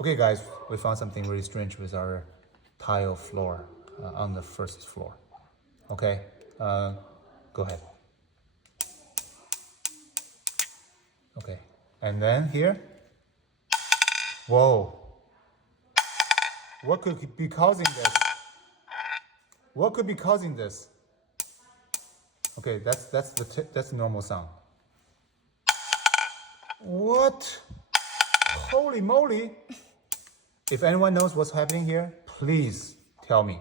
Okay, guys, we found something really strange with our tile floor on the first floor. Okay, go ahead. Okay, and then here. Whoa. What could be causing this? What could be causing this? Okay, that's the normal sound. What? Holy moly! If anyone knows what's happening here, please tell me.